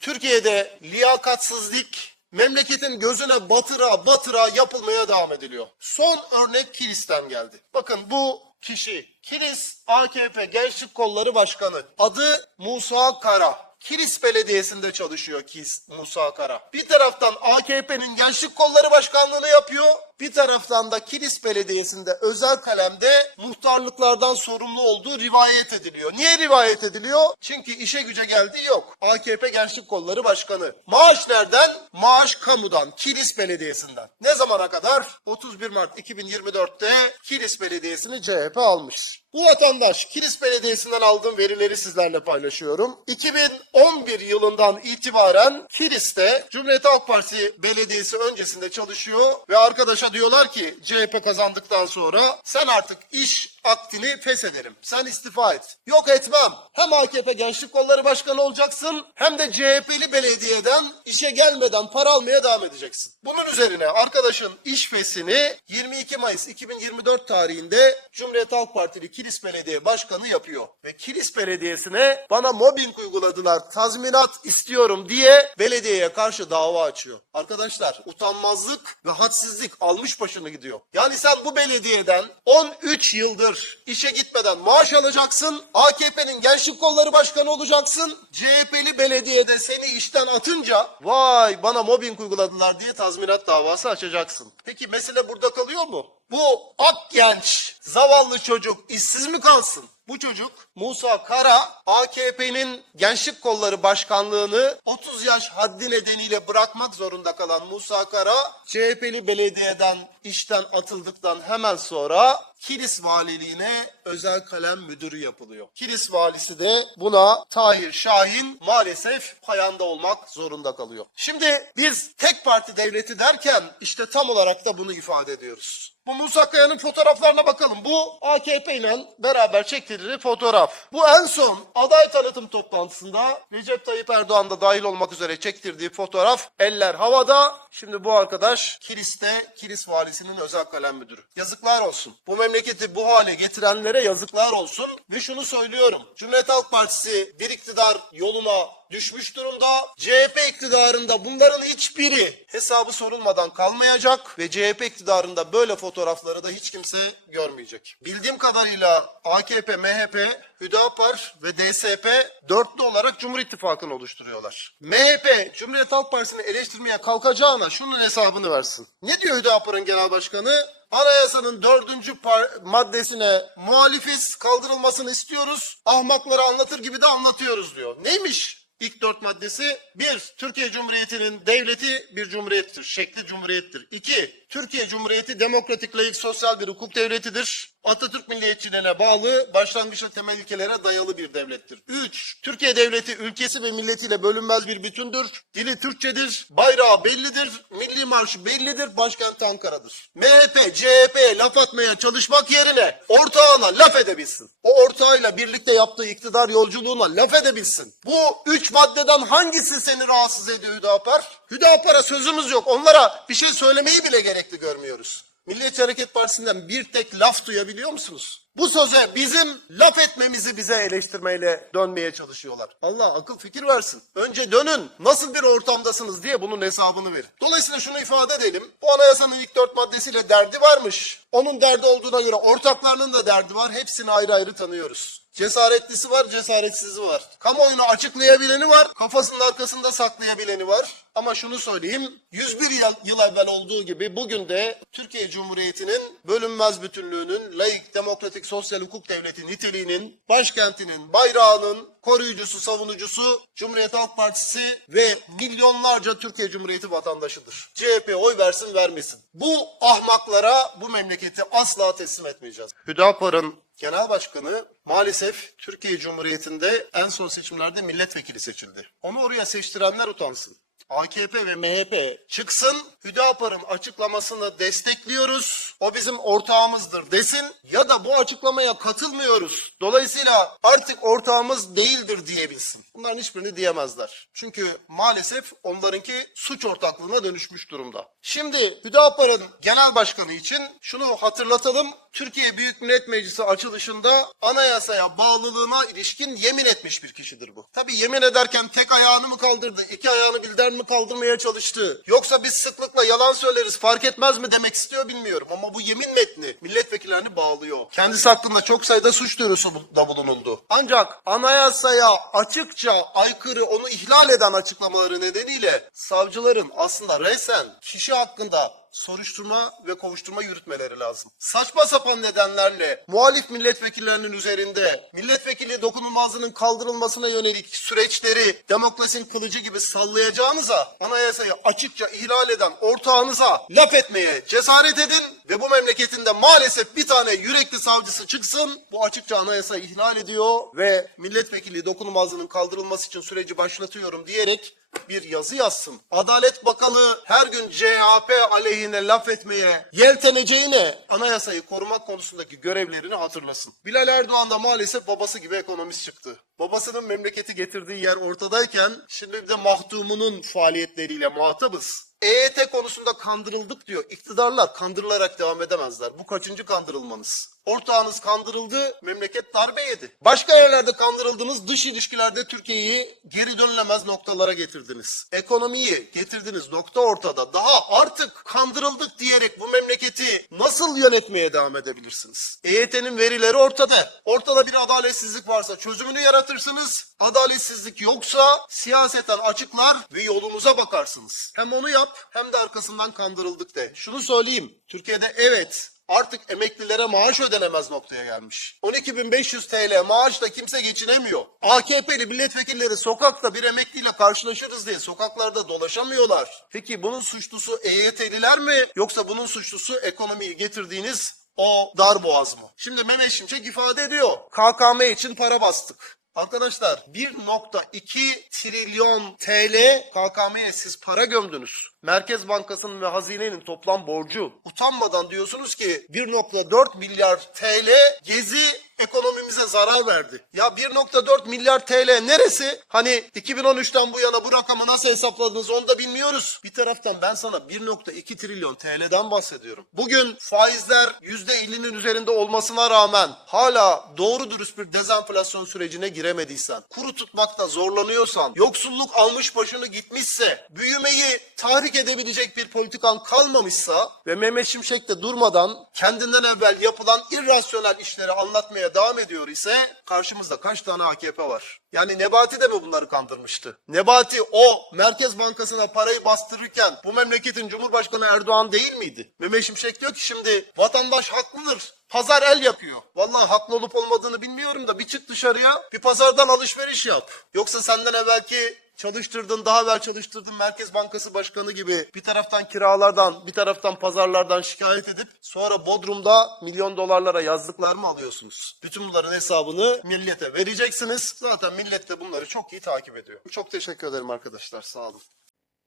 Türkiye'de liyakatsızlık memleketin gözüne batıra batıra yapılmaya devam ediliyor. Son örnek Kilis'ten geldi. Bakın bu kişi Kilis AKP Gençlik Kolları Başkanı. Adı Musa Kara. Kilis Belediyesi'nde çalışıyor Kis Musa Kara. Bir taraftan AKP'nin Gençlik Kolları Başkanlığını yapıyor. Bir taraftan da Kilis Belediyesi'nde özel kalemde muhtarlıklardan sorumlu olduğu rivayet ediliyor. Niye rivayet ediliyor? Çünkü işe güce geldiği yok. AKP Gençlik Kolları Başkanı. Maaş nereden? Maaş kamudan, Kilis Belediyesi'nden. Ne zamana kadar? 31 Mart 2024'te Kilis Belediyesi'ni CHP almış. Bu vatandaş Kilis Belediyesi'nden aldığım verileri sizlerle paylaşıyorum. 2011 yılından itibaren Kilis'te Cumhuriyet Halk Partisi Belediyesi öncesinde çalışıyor ve arkadaşa diyorlar ki CHP kazandıktan sonra sen artık iş akdini feshederim. Sen istifa et. Yok etmem. Hem AKP Gençlik Kolları Başkanı olacaksın hem de CHP'li belediyeden işe gelmeden para almaya devam edeceksin. Bunun üzerine arkadaşın iş feshini 22 Mayıs 2024 tarihinde Cumhuriyet Halk Partili Kilis Belediye Başkanı yapıyor. Ve Kilis Belediyesi'ne bana mobbing uyguladılar, tazminat istiyorum diye belediyeye karşı dava açıyor. Arkadaşlar utanmazlık ve hadsizlik almış başını gidiyor. Yani sen bu belediyeden 13 yıldır işe gitmeden maaş alacaksın. AKP'nin Gençlik Kolları Başkanı olacaksın. CHP'li belediyede seni işten atınca vay bana mobbing uyguladılar diye tazminat davası açacaksın. Peki mesele burada kalıyor mu? Bu ak genç, zavallı çocuk işsiz mi kalsın? Bu çocuk Musa Kara AKP'nin Gençlik Kolları Başkanlığını 30 yaş haddi nedeniyle bırakmak zorunda kalan Musa Kara CHP'li belediyeden işten atıldıktan hemen sonra Kilis Valiliğine özel kalem müdürü yapılıyor. Kilis valisi de buna Tahir Şahin maalesef payanda olmak zorunda kalıyor. Şimdi biz tek parti devleti derken işte tam olarak da bunu ifade ediyoruz. Bu Musa Kaya'nın fotoğraflarına bakalım. Bu AKP ile beraber çektirdiği fotoğraf. Bu en son aday tanıtım toplantısında Recep Tayyip Erdoğan da dahil olmak üzere çektirdiği fotoğraf. Eller havada. Şimdi bu arkadaş Kilis'te Kilis valisinin özel kalem müdürü. Yazıklar olsun. Bu memleketi bu hale getirenlere yazıklar olsun. Ve şunu söylüyorum. Cumhuriyet Halk Partisi bir iktidar yoluna düşmüş durumda. CHP iktidarında bunların hiçbiri hesabı sorulmadan kalmayacak ve CHP iktidarında böyle fotoğrafları da hiç kimse görmeyecek. Bildiğim kadarıyla AKP, MHP, Hüdapar ve DSP dörtlü olarak Cumhur İttifakı'nı oluşturuyorlar. MHP Cumhuriyet Halk Partisi'ni eleştirmeye kalkacağına şunun hesabını versin. Ne diyor Hüdapar'ın genel başkanı? Anayasanın dördüncü maddesine muhalifiz kaldırılmasını istiyoruz. Ahmaklara anlatır gibi de anlatıyoruz diyor. Neymiş? İlk dört maddesi bir, Türkiye Cumhuriyeti'nin devleti bir cumhuriyettir, şekli cumhuriyettir. İki, Türkiye Cumhuriyeti demokratik, layık, sosyal bir hukuk devletidir. Atatürk milliyetçiliğine bağlı, başlangıçta temel ilkelere dayalı bir devlettir. Üç, Türkiye devleti ülkesi ve milletiyle bölünmez bir bütündür. Dili Türkçedir, bayrağı bellidir, milli marşı bellidir, başkent Ankara'dır. MHP, CHP'ye laf atmaya çalışmak yerine ortağına laf edebilsin. O ortağıyla birlikte yaptığı iktidar yolculuğuna laf edebilsin. Bu üç maddeden hangisi seni rahatsız ediyor Hüdapar? Hüdapar'a sözümüz yok. Onlara bir şey söylemeyi bile gerekli görmüyoruz. Milliyetçi Hareket Partisi'nden bir tek laf duyabiliyor musunuz? Bu söze bizim laf etmemizi bize eleştirmeyle dönmeye çalışıyorlar. Allah akıl fikir versin. Önce dönün. Nasıl bir ortamdasınız diye bunun hesabını verin. Dolayısıyla şunu ifade edelim. Bu anayasanın ilk dört maddesiyle derdi varmış. Onun derdi olduğuna göre ortaklarının da derdi var. Hepsini ayrı ayrı tanıyoruz. Cesaretlisi var, cesaretsizi var. Kamuoyunu açıklayabileni var, kafasının arkasında saklayabileni var. Ama şunu söyleyeyim, 101 yıl, yıl evvel olduğu gibi bugün de Türkiye Cumhuriyeti'nin bölünmez bütünlüğünün, layık, demokratik, sosyal hukuk devleti niteliğinin, başkentinin, bayrağının koruyucusu, savunucusu Cumhuriyet Halk Partisi ve milyonlarca Türkiye Cumhuriyeti vatandaşıdır. CHP oy versin vermesin. Bu ahmaklara bu memleketi asla teslim etmeyeceğiz. Hüdapar'ın Genel Başkanı maalesef Türkiye Cumhuriyeti'nde en son seçimlerde milletvekili seçildi. Onu oraya seçtirenler utansın. AKP ve MHP çıksın. Hüdapar'ın açıklamasını destekliyoruz. O bizim ortağımızdır desin. Ya da bu açıklamaya katılmıyoruz. Dolayısıyla artık ortağımız değildir diyebilsin. Bunların hiçbirini diyemezler. Çünkü maalesef onlarınki suç ortaklığına dönüşmüş durumda. Şimdi Hüdapar'ın genel başkanı için şunu hatırlatalım. Türkiye Büyük Millet Meclisi açılışında anayasaya bağlılığına ilişkin yemin etmiş bir kişidir bu. Tabi yemin ederken tek ayağını mı kaldırdı, iki ayağını birden mi kaldırmaya çalıştı? Yoksa biz sıklıkla yalan söyleriz fark etmez mi demek istiyor bilmiyorum. Ama bu yemin metni milletvekillerini bağlıyor. Kendisi hakkında çok sayıda suç duyurusu da bulunuldu. Ancak anayasaya açıkça aykırı onu ihlal eden açıklamaları nedeniyle savcıların aslında resen kişi hakkında soruşturma ve kovuşturma yürütmeleri lazım. Saçma sapan nedenlerle muhalif milletvekillerinin üzerinde milletvekili dokunulmazlığının kaldırılmasına yönelik süreçleri demokrasinin kılıcı gibi sallayacağınıza anayasayı açıkça ihlal eden ortağınıza laf etmeye cesaret edin ve bu memleketin de maalesef bir tane yürekli savcısı çıksın. Bu açıkça anayasayı ihlal ediyor ve milletvekili dokunulmazlığının kaldırılması için süreci başlatıyorum diyerek bir yazı yazsın. Adalet Bakanı her gün CHP aleyhine laf etmeye yelteneceğine anayasayı korumak konusundaki görevlerini hatırlasın. Bilal Erdoğan da maalesef babası gibi ekonomist çıktı. Babasının memleketi getirdiği yer ortadayken şimdi bir de mahdumunun faaliyetleriyle muhatabız. EYT konusunda kandırıldık diyor. İktidarlar kandırılarak devam edemezler. Bu kaçıncı kandırılmanız? Ortağınız kandırıldı, memleket darbe yedi. Başka yerlerde kandırıldınız, dış ilişkilerde Türkiye'yi geri dönülemez noktalara getirdiniz. Ekonomiyi getirdiniz, nokta ortada. Daha artık kandırıldık diyerek bu memleketi nasıl yönetmeye devam edebilirsiniz? EYT'nin verileri ortada. Ortada bir adaletsizlik varsa çözümünü yaratırsınız. Adaletsizlik yoksa siyaseten açıklar ve yolunuza bakarsınız. Hem onu yap hem de arkasından kandırıldık de. Şunu söyleyeyim. Türkiye'de evet artık emeklilere maaş ödenemez noktaya gelmiş. 12.500 TL maaşla kimse geçinemiyor. AKP'li milletvekilleri sokakta bir emekliyle karşılaşırız diye sokaklarda dolaşamıyorlar. Peki bunun suçlusu EYT'liler mi yoksa bunun suçlusu ekonomiyi getirdiğiniz o dar boğaz mı? Şimdi Mehmet Şimşek ifade ediyor. KKM için para bastık. Arkadaşlar 1.2 trilyon TL KKM'ye siz para gömdünüz. Merkez Bankası'nın ve hazinenin toplam borcu. Utanmadan diyorsunuz ki 1.4 milyar TL gezi ekonomimize zarar verdi. Ya 1.4 milyar TL neresi? Hani 2013'ten bu yana bu rakamı nasıl hesapladınız onu da bilmiyoruz. Bir taraftan ben sana 1.2 trilyon TL'den bahsediyorum. Bugün faizler %50'nin üzerinde olmasına rağmen hala doğru dürüst bir dezenflasyon sürecine giremediysen, kuru tutmakta zorlanıyorsan, yoksulluk almış başını gitmişse, büyümeyi tahrik edebilecek bir politikan kalmamışsa ve Mehmet Şimşek de durmadan kendinden evvel yapılan irrasyonel işleri anlatmaya devam ediyor ise karşımızda kaç tane AKP var? Yani Nebati de mi bunları kandırmıştı? Nebati o Merkez Bankası'na parayı bastırırken bu memleketin Cumhurbaşkanı Erdoğan değil miydi? Mehmet Şimşek diyor ki şimdi vatandaş haklıdır. Pazar el yapıyor. Vallahi haklı olup olmadığını bilmiyorum da bir çık dışarıya bir pazardan alışveriş yap. Yoksa senden evvelki çalıştırdın, daha evvel çalıştırdın Merkez Bankası Başkanı gibi bir taraftan kiralardan, bir taraftan pazarlardan şikayet edip sonra Bodrum'da milyon dolarlara yazdıklar mı alıyorsunuz? Bütün bunların hesabını millete vereceksiniz. Zaten millet de bunları çok iyi takip ediyor. Çok teşekkür ederim arkadaşlar. Sağ olun.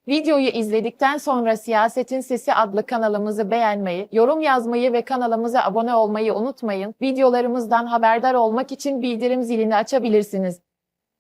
Videoyu izledikten sonra Siyasetin Sesi adlı kanalımızı beğenmeyi, yorum yazmayı ve kanalımıza abone olmayı unutmayın. Videolarımızdan haberdar olmak için bildirim zilini açabilirsiniz.